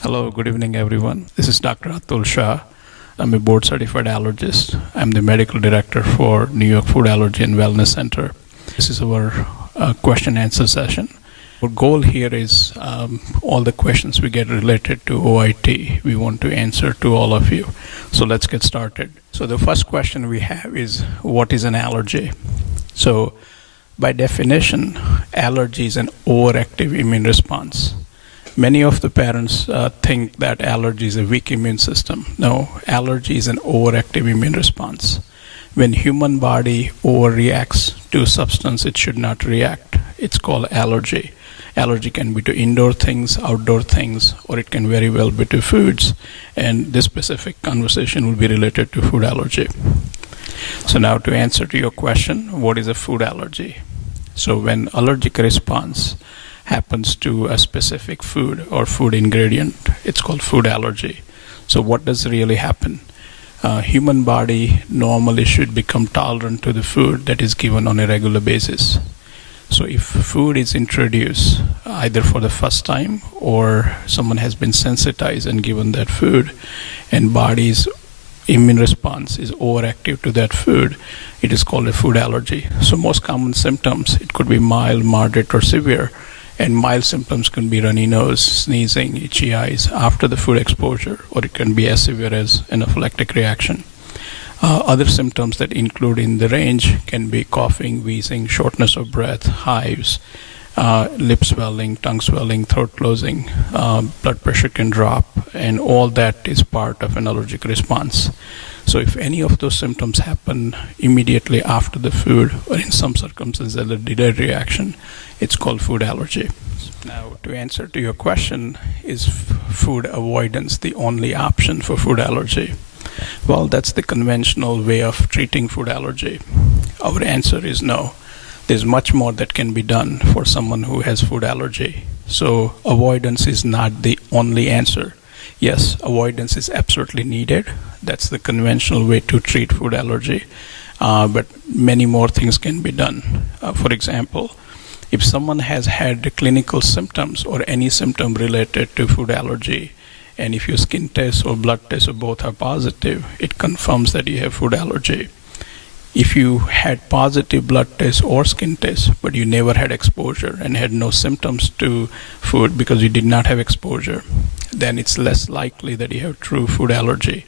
Hello, good evening everyone. This is Dr. Atul Shah. I'm a board certified allergist. I'm the medical director for New York Food Allergy and Wellness Center. This is our question and answer session. Our goal here is all the questions we get related to OIT, we want to answer to all of you. So let's get started. So the first question we have is, what is an allergy? So by definition, allergy is an overactive immune response. Many of the parents think that allergy is a weak immune system. No, allergy is an overactive immune response. When human body overreacts to a substance it should not react, it's called allergy. Allergy can be to indoor things, outdoor things, or it can very well be to foods. And this specific conversation will be related to food allergy. So now to answer to your question, what is a food allergy? So when allergic response happens to a specific food or food ingredient, it's called food allergy. So what does really happen? Human body normally should become tolerant to the food that is given on a regular basis. So if food is introduced either for the first time or someone has been sensitized and given that food and body's immune response is overactive to that food, it is called a food allergy. So most common symptoms, it could be mild, moderate, or severe. And mild symptoms can be runny nose, sneezing, itchy eyes after the food exposure, or it can be as severe as anaphylactic reaction. Other symptoms that include in the range can be coughing, wheezing, shortness of breath, hives, lip swelling, tongue swelling, throat closing, blood pressure can drop, and all that is part of an allergic response. So if any of those symptoms happen immediately after the food, or in some circumstances a delayed reaction, it's called food allergy. Now, to answer to your question, is food avoidance the only option for food allergy? Well, that's the conventional way of treating food allergy. Our answer is no. There's much more that can be done for someone who has food allergy. So avoidance is not the only answer. Yes, avoidance is absolutely needed. That's the conventional way to treat food allergy. But many more things can be done. For example, if someone has had clinical symptoms or any symptom related to food allergy, and if your skin test or blood test or both are positive, it confirms that you have food allergy. If you had positive blood test or skin test, but you never had exposure and had no symptoms to food because you did not have exposure, then it's less likely that you have true food allergy.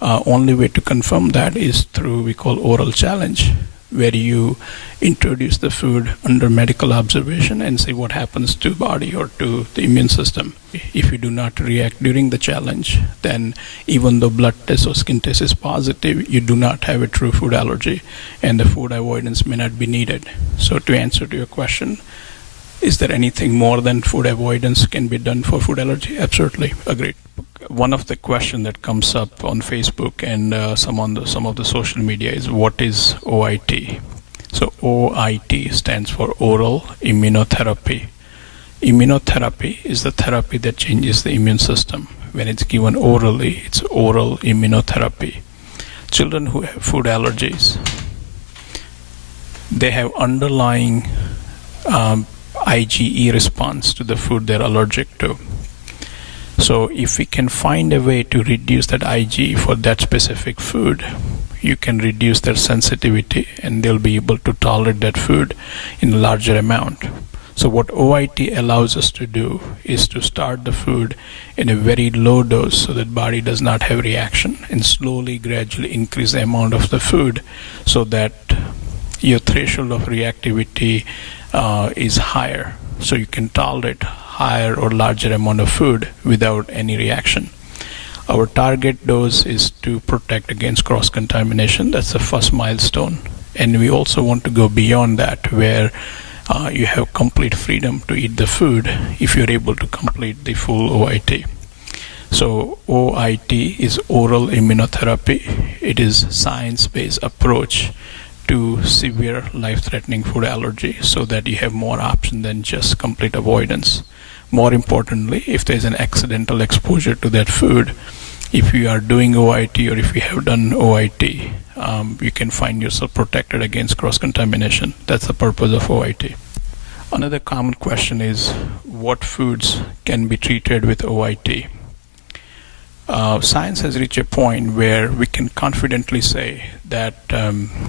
Only way to confirm that is through we call oral challenge, where you introduce the food under medical observation and see what happens to body or to the immune system. If you do not react during the challenge, then even though blood test or skin test is positive, you do not have a true food allergy, and the food avoidance may not be needed. So to answer to your question, is there anything more than food avoidance can be done for food allergy? Absolutely, agreed. One of the questions that comes up on Facebook and some of the social media is, what is OIT? So OIT stands for oral immunotherapy. Immunotherapy is the therapy that changes the immune system. When it's given orally, it's oral immunotherapy. Children who have food allergies, they have underlying IgE response to the food they're allergic to. So if we can find a way to reduce that IgE for that specific food, you can reduce their sensitivity and they'll be able to tolerate that food in a larger amount. So what OIT allows us to do is to start the food in a very low dose so that body does not have reaction, and slowly, gradually increase the amount of the food so that your threshold of reactivity is higher, so you can tolerate higher or larger amount of food without any reaction. Our target dose is to protect against cross-contamination. That's the first milestone. And we also want to go beyond that, where you have complete freedom to eat the food if you're able to complete the full OIT. So OIT is oral immunotherapy. It is science-based approach to severe life-threatening food allergy, so that you have more options than just complete avoidance. More importantly, if there's an accidental exposure to that food, if you are doing OIT or if you have done OIT, you can find yourself protected against cross-contamination. That's the purpose of OIT. Another common question is, what foods can be treated with OIT? Science has reached a point where we can confidently say that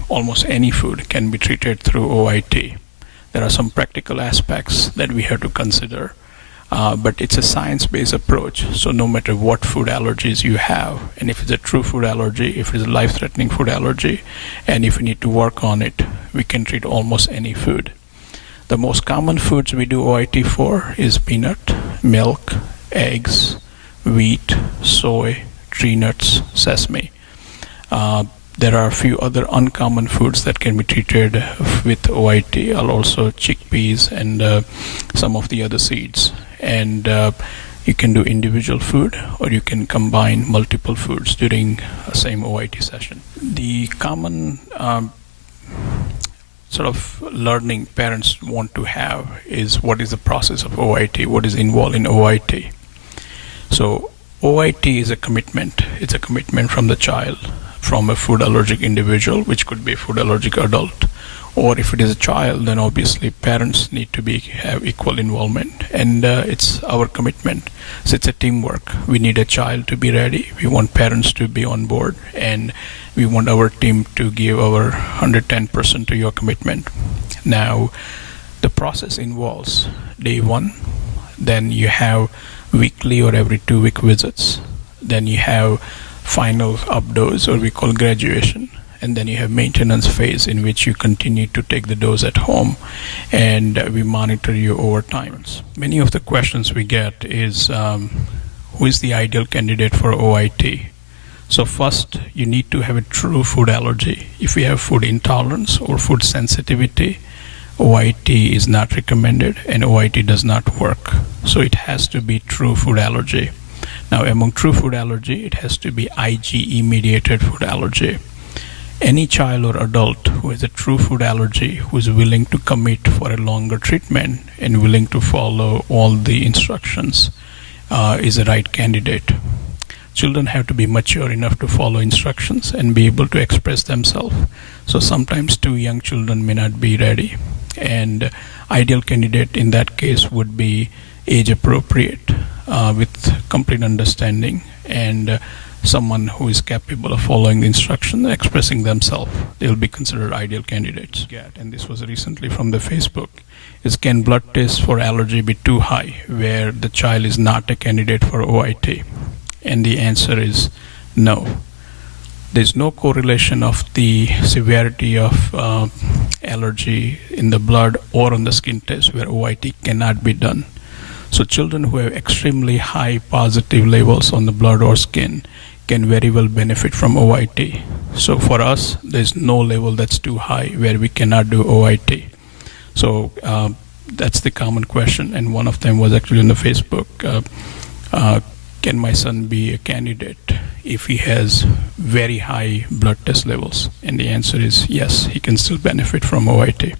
almost any food can be treated through OIT. There are some practical aspects that we have to consider, but it's a science-based approach. So no matter what food allergies you have, and if it's a true food allergy, if it's a life-threatening food allergy, and if we need to work on it, we can treat almost any food. The most common foods we do OIT for is peanut, milk, eggs, wheat, soy, tree nuts, sesame. There are a few other uncommon foods that can be treated with OIT, also chickpeas and some of the other seeds. And you can do individual food, or you can combine multiple foods during the same OIT session. The common sort of learning parents want to have is, what is the process of OIT? What is involved in OIT? So OIT is a commitment. It's a commitment from the child, from a food allergic individual, which could be a food allergic adult. Or if it is a child, then obviously parents need to have equal involvement, and it's our commitment. So it's a teamwork. We need a child to be ready. We want parents to be on board, and we want our team to give our 110% to your commitment. Now, the process involves day one, then you have weekly or every 2-week visits, then you have final up dose, or we call graduation, and then you have maintenance phase in which you continue to take the dose at home, and we monitor you over time. Many of the questions we get is, who is the ideal candidate for OIT? So first, you need to have a true food allergy. If you have food intolerance or food sensitivity, OIT is not recommended, and OIT does not work. So it has to be true food allergy. Now, among true food allergy, it has to be IgE-mediated food allergy. Any child or adult who has a true food allergy, who is willing to commit for a longer treatment and willing to follow all the instructions, is a right candidate. Children have to be mature enough to follow instructions and be able to express themselves. So sometimes too young children may not be ready. And ideal candidate in that case would be age appropriate, with complete understanding, and someone who is capable of following the instruction and expressing themselves. They'll be considered ideal candidates. And this was recently from the Facebook, is, can blood tests for allergy be too high where the child is not a candidate for OIT? And the answer is no. There's no correlation of the severity of allergy in the blood or on the skin test where OIT cannot be done. So children who have extremely high positive levels on the blood or skin can very well benefit from OIT. So for us, there's no level that's too high where we cannot do OIT. So that's the common question, and one of them was actually on the Facebook. Can my son be a candidate if he has very high blood test levels? And the answer is yes, he can still benefit from OIT.